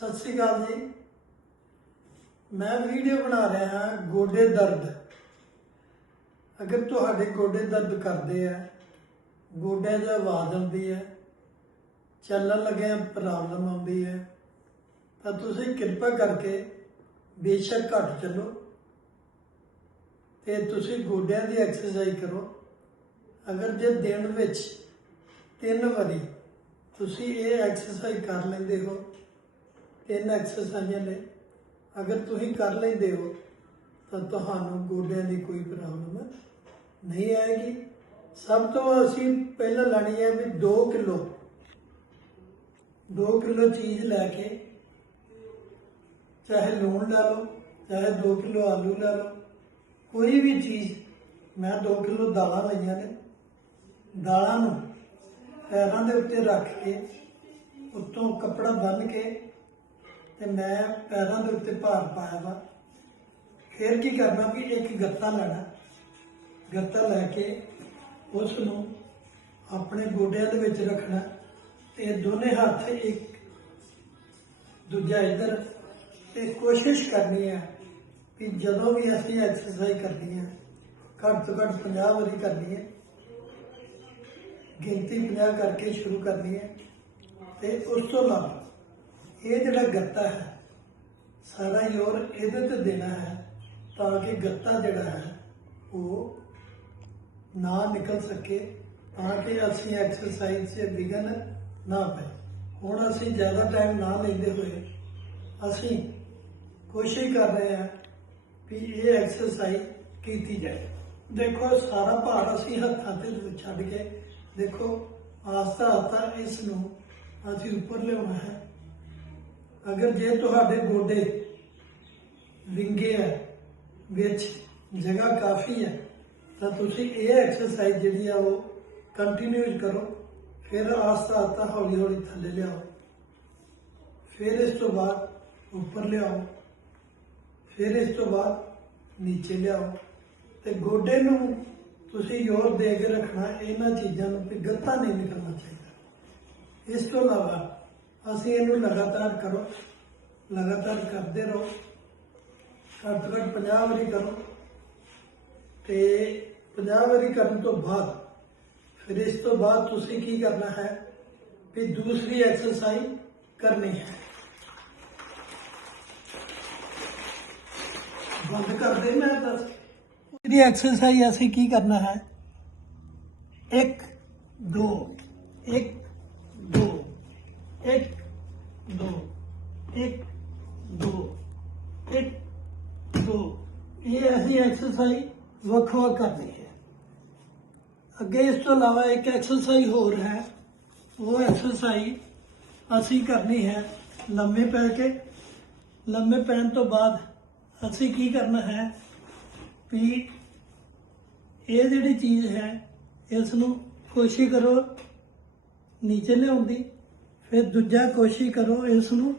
ਸਤਿ ਸ੍ਰੀ ਅਕਾਲ ਜੀ। ਮੈਂ ਵੀਡੀਓ ਬਣਾ ਰਿਹਾ ਹਾਂ ਗੋਡੇ ਦਰਦ। ਅਗਰ ਤੁਹਾਡੇ ਗੋਡੇ ਦਰਦ ਕਰਦੇ ਆ, ਗੋਡਿਆਂ 'ਚ ਆਵਾਜ਼ ਆਉਂਦੀ ਹੈ, ਚੱਲਣ ਲੱਗਿਆਂ ਪ੍ਰੋਬਲਮ ਆਉਂਦੀ ਹੈ, ਤਾਂ ਤੁਸੀਂ ਕਿਰਪਾ ਕਰਕੇ ਬੇਸ਼ੱਕ ਘੱਟ ਚੱਲੋ ਤੇ ਤੁਸੀਂ ਗੋਡਿਆਂ ਦੀ ਐਕਸਰਸਾਈਜ਼ ਕਰੋ। ਅਗਰ ਜੇ ਦਿਨ ਵਿੱਚ ਤਿੰਨ ਵਾਰੀ ਤੁਸੀਂ ਇਹ ਐਕਸਰਸਾਈਜ਼ ਕਰ ਲੈਂਦੇ ਹੋ ਤਿੰਨ ਐਕਸਰਸਾਈਜ਼ਾਂ ਨੇ। ਅਗਰ ਤੁਸੀਂ ਕਰ ਲੈਂਦੇ ਹੋ, ਤਾਂ ਤੁਹਾਨੂੰ ਗੋਡਿਆਂ ਦੀ ਕੋਈ ਪ੍ਰੋਬਲਮ ਨਹੀਂ ਆਏਗੀ। ਸਭ ਤੋਂ ਅਸੀਂ ਪਹਿਲਾਂ ਲੈਣੀ ਹੈ ਵੀ 2 ਕਿਲੋ 2 ਕਿਲੋ ਚੀਜ਼ ਲੈ ਕੇ, ਚਾਹੇ ਲੂਣ ਲੈ ਲਓ, ਚਾਹੇ 2 ਕਿਲੋ ਆਲੂ ਲੈ ਲਓ, ਕੋਈ ਵੀ ਚੀਜ਼, ਮੈਂ 2 ਕਿਲੋ ਦਾਲਾਂ ਲਈਆਂ ਨੇ। ਦਾਲਾਂ ਨੂੰ ਪੈਰਾਂ ਦੇ ਉੱਤੇ ਰੱਖ ਕੇ, ਉੱਤੋਂ ਕੱਪੜਾ ਬੰਨ੍ਹ ਕੇ ਤੇ ਮੈਂ ਪੈਰਾਂ ਦੇ ਉੱਤੇ ਭਾਰ ਪਾਇਆ ਵਾ। ਫਿਰ ਕੀ ਕਰਨਾ ਵੀ ਇੱਕ ਗੱਤਾ ਲੈਣਾ। ਗੱਤਾ ਲੈ ਕੇ ਉਸ ਨੂੰ ਆਪਣੇ ਗੋਡਿਆਂ ਦੇ ਵਿੱਚ ਰੱਖਣਾ ਤੇ ਦੋਨੇ ਹੱਥ ਇੱਕ ਦੂਜਾ ਇਧਰ ਤੇ ਕੋਸ਼ਿਸ਼ ਕਰਨੀ ਹੈ ਕਿ ਜਦੋਂ ਵੀ ਅਸੀਂ ਐਕਸਰਸਾਈਜ਼ ਕਰਨੀ ਹੈ ਘੱਟ ਤੋਂ ਘੱਟ 50 ਵਾਰੀ ਕਰਨੀ ਹੈ ਗਿਣਤੀ 50 ਕਰਕੇ ਸ਼ੁਰੂ ਕਰਨੀ ਹੈ ਤੇ ਉਸ ਤੋਂ ਇਲਾਵਾ ਇਹ ਜਿਹੜਾ ਗੱਤਾ ਹੈ, ਸਾਰਾ ਜ਼ੋਰ ਇਹਦੇ ਤੇ ਦੇਣਾ ਹੈ ਤਾਂ ਕਿ ਗੱਤਾ ਜਿਹੜਾ ਹੈ, ਉਹ ਨਾ ਨਿਕਲ ਸਕੇ, ਤਾਂ ਕਿ ਅਸੀਂ ਐਕਸਰਸਾਈਜ਼ 'ਚ ਵਿਗਨ ਨਾ ਪਏ ਹੁਣ ਅਸੀਂ ਜ਼ਿਆਦਾ ਟਾਈਮ ਨਾ ਲੈਂਦੇ ਹੋਏ, ਅਸੀਂ ਕੋਸ਼ਿਸ਼ ਕਰ ਰਹੇ ਹਾਂ ਕਿ ਇਹ ਐਕਸਰਸਾਈਜ਼ ਕੀਤੀ ਜਾਏ। ਦੇਖੋ, ਸਾਰਾ ਭਾਰ ਅਸੀਂ ਹੱਥਾਂ ਤੇ ਛੱਡ ਕੇ, ਦੇਖੋ ਆਸਤਾ ਆਸਤਾ ਇਸ ਨੂੰ ਅਸੀਂ ਉੱਪਰ ਲਿਆਉਣਾ ਹੈ। ਅਗਰ ਜੇ ਤੁਹਾਡੇ ਗੋਡੇ ਵਿੰਗੇ ਹੈ, ਵਿੱਚ ਜਗ੍ਹਾ ਕਾਫੀ ਹੈ, ਤਾਂ ਤੁਸੀਂ ਇਹ ਐਕਸਰਸਾਈਜ਼ ਜਿਹੜੀ ਆ ਉਹ ਕੰਟੀਨਿਊ ਕਰੋ, ਫਿਰ ਆਸਤਾ ਆਸਤਾ ਹੌਲੀ ਹੌਲੀ ਥੱਲੇ ਲਿਆਓ। ਫਿਰ ਇਸ ਤੋਂ ਬਾਅਦ ਉੱਪਰ ਲਿਆਓ, ਫਿਰ ਇਸ ਤੋਂ ਬਾਅਦ ਨੀਚੇ ਲਿਆਓ। ਤੇ ਗੋਡੇ ਨੂੰ ਤੁਸੀਂ ਜ਼ੋਰ ਦੇ ਕੇ ਰੱਖਣਾ, ਇਹਨਾਂ ਚੀਜ਼ਾਂ ਨੂੰ ਕਿ ਗੱਤਾ ਨਹੀਂ ਨਿਕਲਣਾ ਚਾਹੀਦਾ। ਇਸ ਤੋਂ ਇਲਾਵਾ ਅਸੀਂ ਇਹਨੂੰ ਲਗਾਤਾਰ ਕਰੋ, ਲਗਾਤਾਰ ਕਰਦੇ ਰਹੋ, ਘੱਟ ਤੋਂ ਘੱਟ 50 ਵਾਰੀ ਕਰੋ, ਤੇ 50 ਵਾਰੀ ਕਰਨ ਤੋਂ ਬਾਅਦ ਫਿਰ ਇਸ ਤੋਂ ਬਾਅਦ ਤੁਸੀਂ ਕੀ ਕਰਨਾ ਹੈ ਵੀ ਦੂਸਰੀ ਐਕਸਰਸਾਈਜ਼ ਕਰਨੀ ਹੈ। ਬੰਦ ਕਰ ਦੇ ਮੈਂ ਦੱਸ। ਦੂਸਰੀ ਐਕਸਰਸਾਈਜ਼ ਅਸੀਂ ਕੀ ਕਰਨਾ ਹੈ? 1 2 1 2 1 2 1 2 1 2 ਇਹ ਅਸੀਂ ਐਕਸਰਸਾਈਜ਼ ਵੱਖ ਵੱਖ ਕਰਨੀ ਹੈ। ਅੱਗੇ ਇਸ ਤੋਂ ਇਲਾਵਾ ਇੱਕ ਐਕਸਰਸਾਈਜ਼ ਹੋਰ ਹੈ। ਉਹ ਐਕਸਰਸਾਈਜ਼ ਅਸੀਂ ਕਰਨੀ ਹੈ ਲੰਮੇ ਪੈ ਕੇ। ਲੰਮੇ ਪੈਣ ਤੋਂ ਬਾਅਦ ਅਸੀਂ ਕੀ ਕਰਨਾ ਹੈ ਵੀ ਇਹ ਜਿਹੜੀ ਚੀਜ਼ ਹੈ, ਇਸ ਨੂੰ ਕੋਸ਼ਿਸ਼ ਕਰੋ ਨੀਚੇ ਲਿਆਉਣ ਦੀ। ਫਿਰ ਦੂਜਾ ਕੋਸ਼ਿਸ਼ ਕਰੋ ਇਸ ਨੂੰ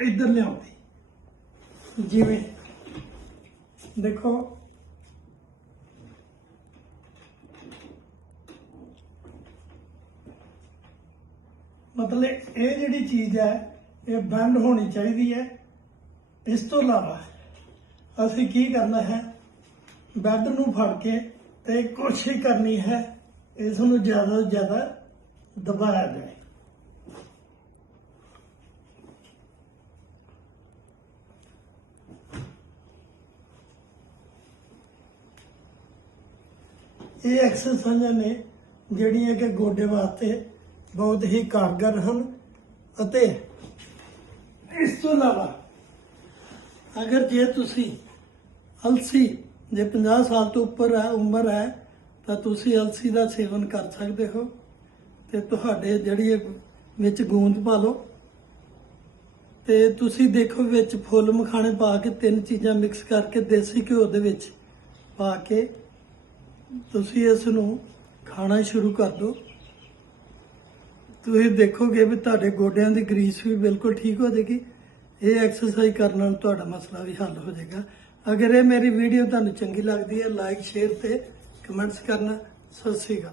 ਇੱਧਰ ਲਿਆਉਣ ਦੀ ਜਿਵੇਂ, ਦੇਖੋ। ਮਤਲਬ ਇਹ ਜਿਹੜੀ ਚੀਜ਼ ਹੈ, ਇਹ ਬੰਦ ਹੋਣੀ ਚਾਹੀਦੀ ਹੈ। ਇਸ ਤੋਂ ਇਲਾਵਾ ਅਸੀਂ ਕੀ ਕਰਨਾ ਹੈ? ਬੈੱਡ ਨੂੰ ਫੜ ਕੇ ਤੇ ਕੋਸ਼ਿਸ਼ ਕਰਨੀ ਹੈ ਇਸ ਨੂੰ ਜ਼ਿਆਦਾ ਤੋਂ ਜ਼ਿਆਦਾ ਦਬਾਇਆ ਜਾਏ। ਇਹ ਐਕਸਰਸਾਈਜ਼ਾਂ ਨੇ ਜਿਹੜੀਆਂ ਕਿ ਗੋਡੇ ਵਾਸਤੇ ਬਹੁਤ ਹੀ ਕਾਰਗਰ ਹਨ ਅਤੇ ਇਸ ਤੋਂ ਇਲਾਵਾ ਅਗਰ ਜੇ ਤੁਸੀਂ ਅਲਸੀ ਜੇ 50 ਸਾਲ ਤੋਂ ਉੱਪਰ ਹੈ, ਉਮਰ ਹੈ, ਤਾਂ ਤੁਸੀਂ ਅਲਸੀ ਦਾ ਸੇਵਨ ਕਰ ਸਕਦੇ ਹੋ ਤੇ ਤੁਹਾਡੇ ਜਿਹੜੀ ਇਹ ਵਿੱਚ ਗੂੰਦ ਪਾ ਲਓ ਤੇ ਤੁਸੀਂ ਦੇਖੋ ਵਿੱਚ ਫੁੱਲ ਮਖਾਣੇ ਪਾ ਕੇ ਤਿੰਨ ਚੀਜ਼ਾਂ ਮਿਕਸ ਕਰਕੇ ਦੇਸੀ ਘਿਓ ਦੇ ਵਿੱਚ ਪਾ ਕੇ ਤੁਸੀਂ ਇਸ ਨੂੰ ਖਾਣਾ ਸ਼ੁਰੂ ਕਰ ਦਿਓ। ਤੁਸੀਂ ਦੇਖੋਗੇ ਵੀ ਤੁਹਾਡੇ ਗੋਡਿਆਂ ਦੀ ਗਰੀਸ ਵੀ ਬਿਲਕੁਲ ਠੀਕ ਹੋ ਜਾਏਗੀ। ਇਹ ਐਕਸਰਸਾਈਜ਼ ਕਰਨ ਨਾਲ ਤੁਹਾਡਾ ਮਸਲਾ ਵੀ ਹੱਲ ਹੋ ਜਾਏਗਾ। ਅਗਰ ਇਹ ਮੇਰੀ ਵੀਡੀਓ ਤੁਹਾਨੂੰ ਚੰਗੀ ਲੱਗਦੀ ਹੈ ਲਾਈਕ ਸ਼ੇਅਰ ਤੇ ਕਮੈਂਟਸ ਕਰਨਾ। ਸਤਿ ਸ਼੍ਰੀ ਅਕਾਲ।